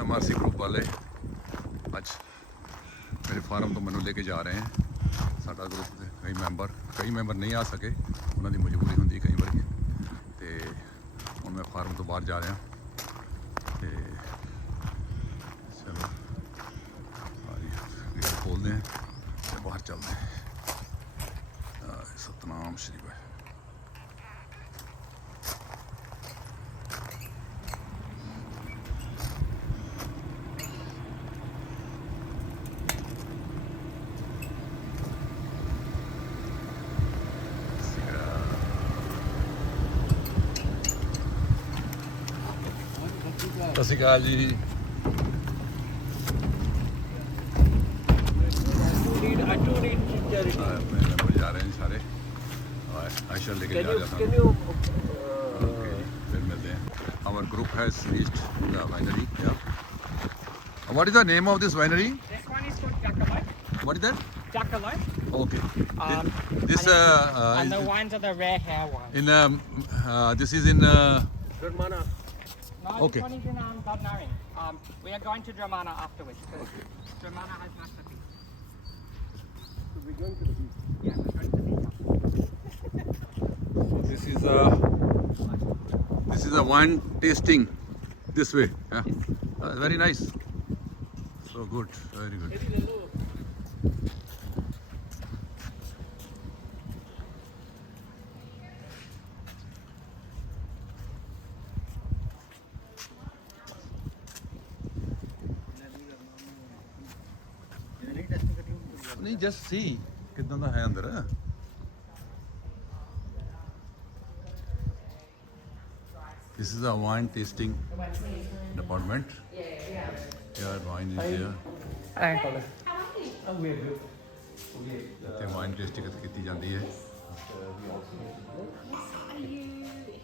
SMRC group वाले ਅੱਜ ਮੇਰੇ ਫਾਰਮ ਤੋਂ ਮੈਨੂੰ ਲੈ ਕੇ ਜਾ ਰਹੇ हैं। ਸਾਡਾ ਗਰੁੱਪ ਦੇ ਕਈ ਮੈਂਬਰ ਨਹੀਂ ਆ ਸਕੇ, ਉਹਨਾਂ ਦੀ ਮਜਬੂਰੀ ਹੁੰਦੀ ਕਈ ਵਾਰੀ, ਤੇ ਹੁਣ ਮੈਂ ਫਾਰਮ ਤੋਂ ਬਾਹਰ ਜਾ ਰਿਹਾ ਤੇ ਚਲੋ ਗੇਟ ਖੋਲਦੇ हैं ਤੇ ਬਾਹਰ ਚੱਲਦੇ हैं। ਸਤਨਾਮ ਸ਼੍ਰੀ ਵਾਹਿਗੁਰੂ। ਸਤਿ ਸ਼੍ਰੀ ਅਕਾਲ ਜੀ। ਮੈਂ ਜਾ ਰਹੇ ਨੇ ਸਾਰੇ, ਆਇਸ਼ਾ ਲੈ ਕੇ ਜਾ ਰਿਹਾ था। फिर मिलते हैं। Our group has reached the winery. Yeah. What is the name of this winery? This one is called Jackalope. What is that? Jackalope. Okay. This and the wines are the rare hair ones. in this is in Dromana. No, Okay. this one is in Wlnery. We are going to Dromana afterwards. Dromana has masterpiece. So we're going to the beach. Yeah, we're going to the beach. this is a wine tasting this way. Yeah. Very nice. So good. Very good. नहीं just see कितना दा है अंदर। This is a wine tasting department. Yeah, wine is here. ਇੱਥੇ wine tasting ਕੀਤੀ ਜਾਂਦੀ ਹੈ। Are you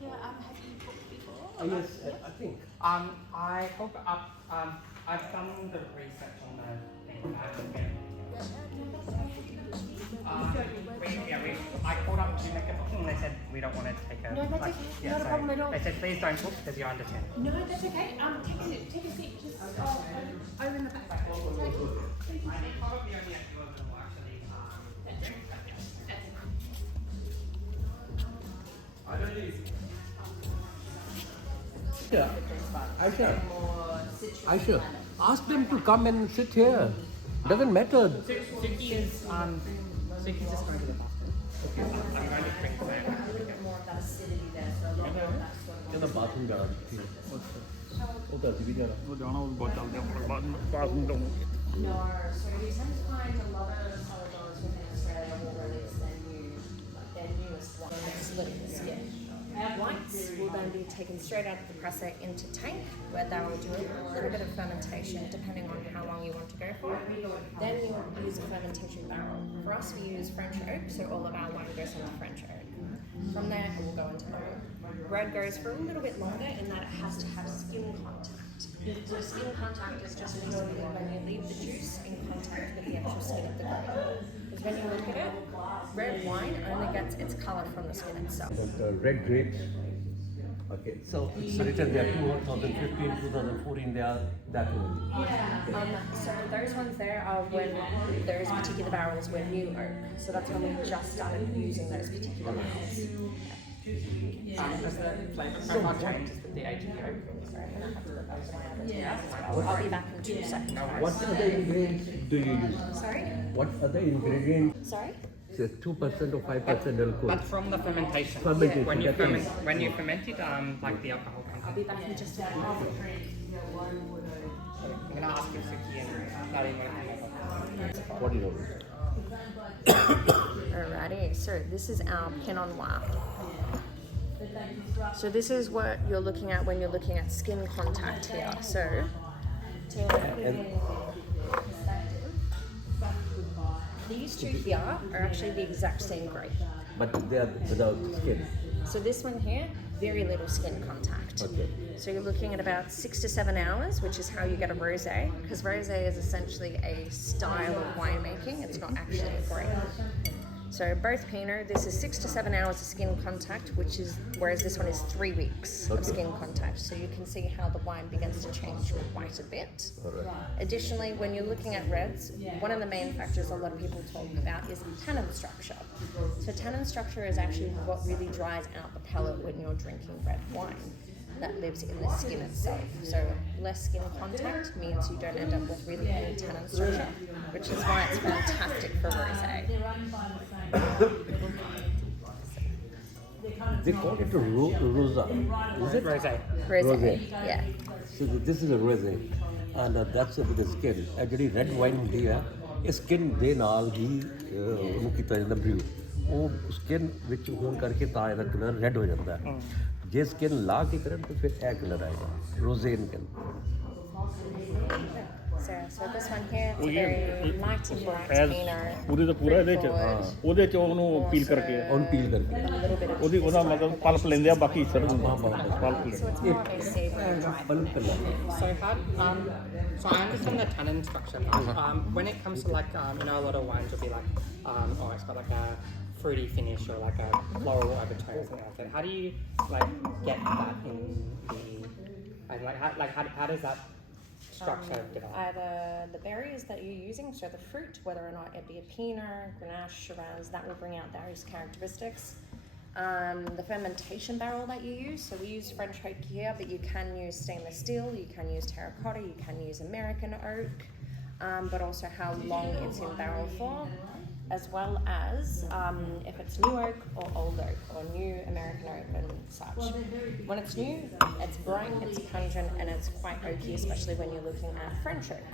here? Have you booked before? Yes, I think. I hook up. I've done the research on the thing. I called up to make a booking and they said we don't want to take a... No, that's okay. Not a problem at all. They said please don't book because you're under 10. No, that's okay. Take a seat just over in the back. I think probably only a few of them will actually Aisha, ask them to come and sit here. Doesn't matter. Suki is Suki's just going to the bathroom. Okay. I'm going to drink there. A little bit more of that acidity there, so a lot more of that sort of... In the bathroom garden. ਉਹਦਾ ਸੀ ਵੀ ਜਾਣਾ No, so we tend to find a lot of corridors within Australia will release their newest one. Split the skin. Whites will then be taken straight out of the presser into tank, where they will do a little bit of fermentation depending on how long you want to go for. Then you'll use a fermentation barrel. For us, we use French oak, so all of our wine goes into French oak. From there, it will go into oak. Red goes for a little bit longer in that it has to have skin contact. So skin contact is just basically when you leave the juice in contact with the actual skin of the grape. Because when you look at it, red wine only gets its colour from the skin itself. The red grapes. Okay, so it's written there 2015, 2014, they are that one. So those ones there are when those particular barrels were new oak. So that's when we just started using those particular barrels. Does the flavour profile change with the age of the oak? Sorry, I'm going to have to look over my other tabs. I'll be back in 2 seconds. What other ingredients do you use? Sorry? What other ingredients? Sorry? Say 2% or 5% alcohol. But from the fermentation. Fermentation, When you that is- ferment it, like the alcohol I'll content. be back in just a minute. I'm gonna ask if Suki and Nari want to come over. What do you know? Alrighty, so this is our Pinot Noir. So this is what you're looking at when you're looking at skin contact here. So, to put it in perspective, these two here are actually the exact same grape. But they are without skin. So this one here, very little skin contact. Okay. So you're looking at about 6 to 7 hours, which is how you get a rosé, because rosé is essentially a style of winemaking. It's not actually a grape. So both Pinot, this is 6 to 7 hours of skin contact, whereas this one is 3 weeks of skin contact. So you can see how the wine begins to change quite a bit. Additionally, when you're looking at reds, one of the main factors a lot of people talk about is tannin structure. So tannin structure is actually what really dries out the palate when you're drinking red wine. That lives in the skin itself. So less skin contact means you don't end up with really any tannin structure, which is why it's fantastic for rosé. They call it a rosa. Is it? Rosé. Rosé, yeah. So this is a rosé, and that's with the skin. ਜਿਹੜੀ red wine ਹੁੰਦੀ ਹੈ, ਇਹ skin ਦੇ ਨਾਲ ਹੀ ਉਹਨੂੰ ਕੀਤਾ ਜਾਂਦਾ brew. ਉਹ skin ਵਿੱਚ ਹੋਣ ਕਰਕੇ ਤਾਂ ਇਹਦਾ ਕਲਰ red ਹੋ ਜਾਂਦਾ ਹੈ। ਜੇ skin ਲਾ ਕੇ ਕਰਨ ਤਾਂ ਫਿਰ ਇਹ ਕਲਰ ਆਏਗਾ, rosé colour. So this one here, it's a very light and bright Pinot. ਉਹਦੇ ਤਾਂ ਪੂਰਾ ਇਹਦੇ ਚ ਉਹਦੇ ਚ ਉਹਨੂੰ ਪੀਲ ਕਰਕੇ ਉਹਨੂੰ ਪੀਲ ਕਰਕੇ A little bit of ਉਹਦਾ ਮਤਲਬ ਪਲਪ ਲੈਂਦੇ ਆ ਬਾਕੀ ਛੱਡ ਦਿੰਦੇ ਆ pulp so it's more of a savory dry. Pulp colour. So so I understand the tannin structure part. When it comes to like a lot of wines will be like oh, it's got like a fruity finish or like a floral overtone or something like that. How do you like get that in the and how does that structure develop? Either the berries that you're using, so the fruit, whether or not it be a Pinot, Grenache, Shiraz, that will bring out various characteristics. The fermentation barrel that you use, so we use French oak here, but you can use stainless steel, you can use terracotta, you can use American oak, but also how long it's in barrel for, as well as if it's new oak or old oak or new American oak and such. When it's new, it's bright, it's pungent, and it's quite oaky, especially when you're looking at French oak.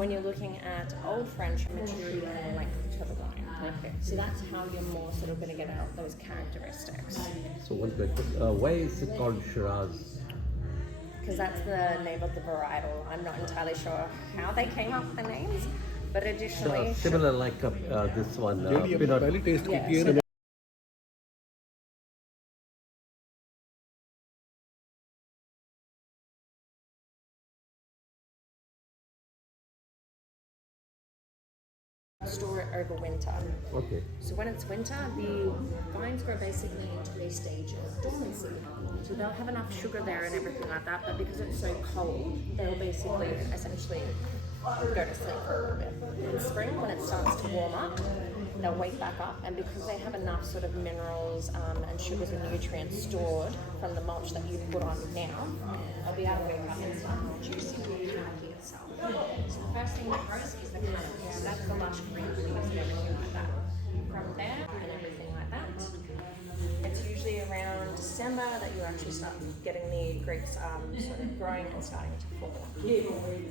When you're looking at old French, maturity and length to the wine. Okay. So that's how you're more sort of going to get out those characteristics. So one question, why is it called Shiraz? Because that's the name of the varietal. I'm not entirely sure how they came up with the names, but additionally... Similar like this one, Pinot. ਪਹਿਲੀ taste Yeah, ਕੀਤੀ ਹੈ so store it over winter. Okay. So when it's winter, the vines go basically into a stage of dormancy. So they'll have enough sugar there and everything like that, but because it's so cold, they'll basically essentially go to sleep for a little bit. In spring, when it starts to warm up, they'll wake back up, and because they have enough sort of minerals and sugars and nutrients stored from the mulch that you put on now, they'll be able to wake up and start producing the canopy itself. So the first thing that grows is the canopy. So that's the lush green leaves and everything like that. From there and everything like that, it's usually around December that you actually start getting the grapes sort of growing and starting to fall.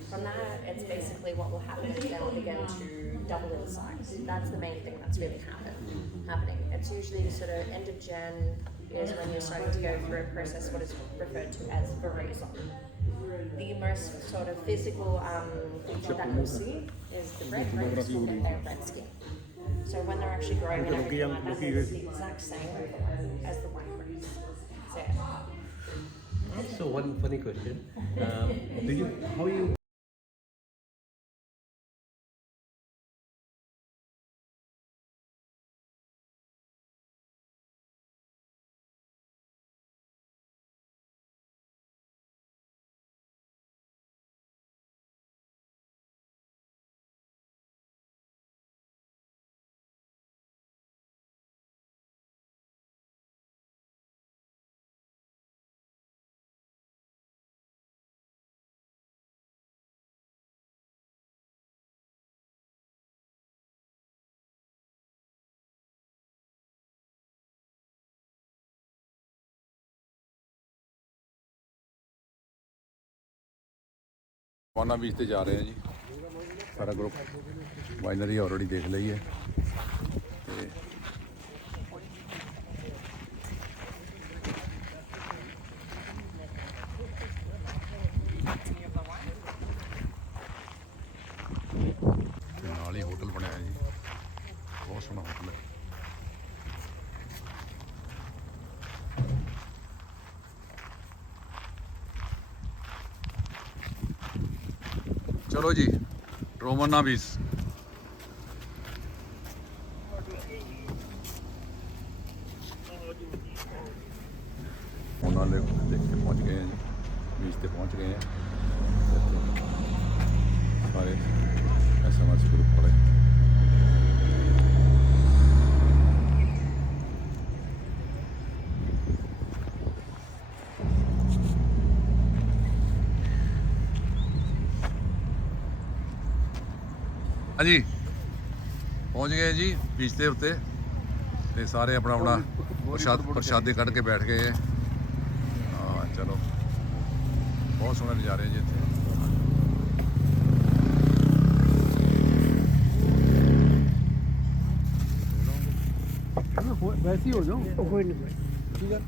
From that, it's basically what will happen is they'll begin to double in size. That's the main thing that's really happening. It's usually sort of end of Jan is when you're starting to go through a process what is referred to as veraison. The most sort of physical feature that you'll see is the red grapes will get their red skin. So when they're actually growing and everything like that, it's the exact same as the white grapes. So, yeah. So one funny question, how you wanna beach ਤੇ ਜਾ ਰਹੇ ਹਾਂ ਜੀ ਸਾਰਾ group. Winery already ਦੇਖ ਲਈ ਹੈ ਤੇ ਨਾਲ ਹੀ ਹੋਟਲ ਬਣਿਆ ਜੀ, ਬਹੁਤ ਸੋਹਣਾ ਹੋਟਲ ਹੈ। चलो जी, ड्रोमाना बीच। ਬੀਚ ਤੇ ਪਹੁੰਚ ਗਏ ਆ ਇੱਥੇ ਸਾਰੇ SMRC ਗਰੁੱਪ ਵਾਲੇ। ਹਾਂਜੀ ਪਹੁੰਚ ਗਏ ਜੀ ਬੀਚ ਦੇ ਉੱਤੇ ਤੇ ਸਾਰੇ ਆਪਣਾ ਆਪਣਾ ਪ੍ਰਸ਼ਾਦੇ ਕੱਢ ਕੇ ਬੈਠ ਗਏ ਹੈ। ਹਾਂ ਚਲੋ ਬਹੁਤ ਸੋਹਣੇ ਨਜ਼ਾਰੇ ਜੀ ਇੱਥੇ। वैसे ही हो जाओ कोई नहीं ठीक है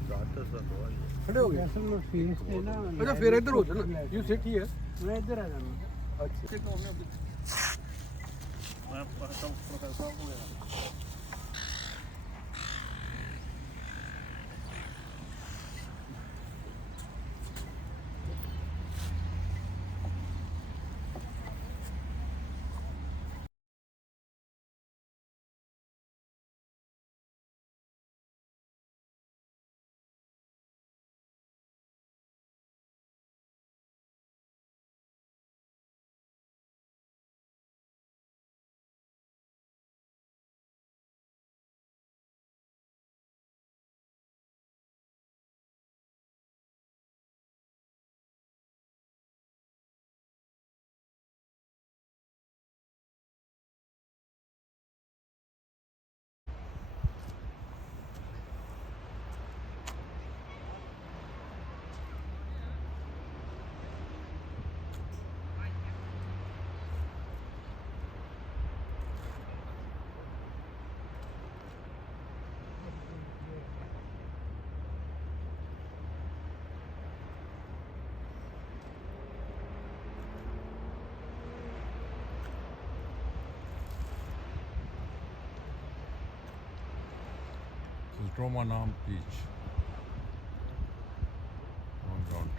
खड़े हो गए अच्छा फिर इधर हो जाओ ना यू सिट हियर मैं इधर आ जाना अच्छा This is Dromana beach on ground.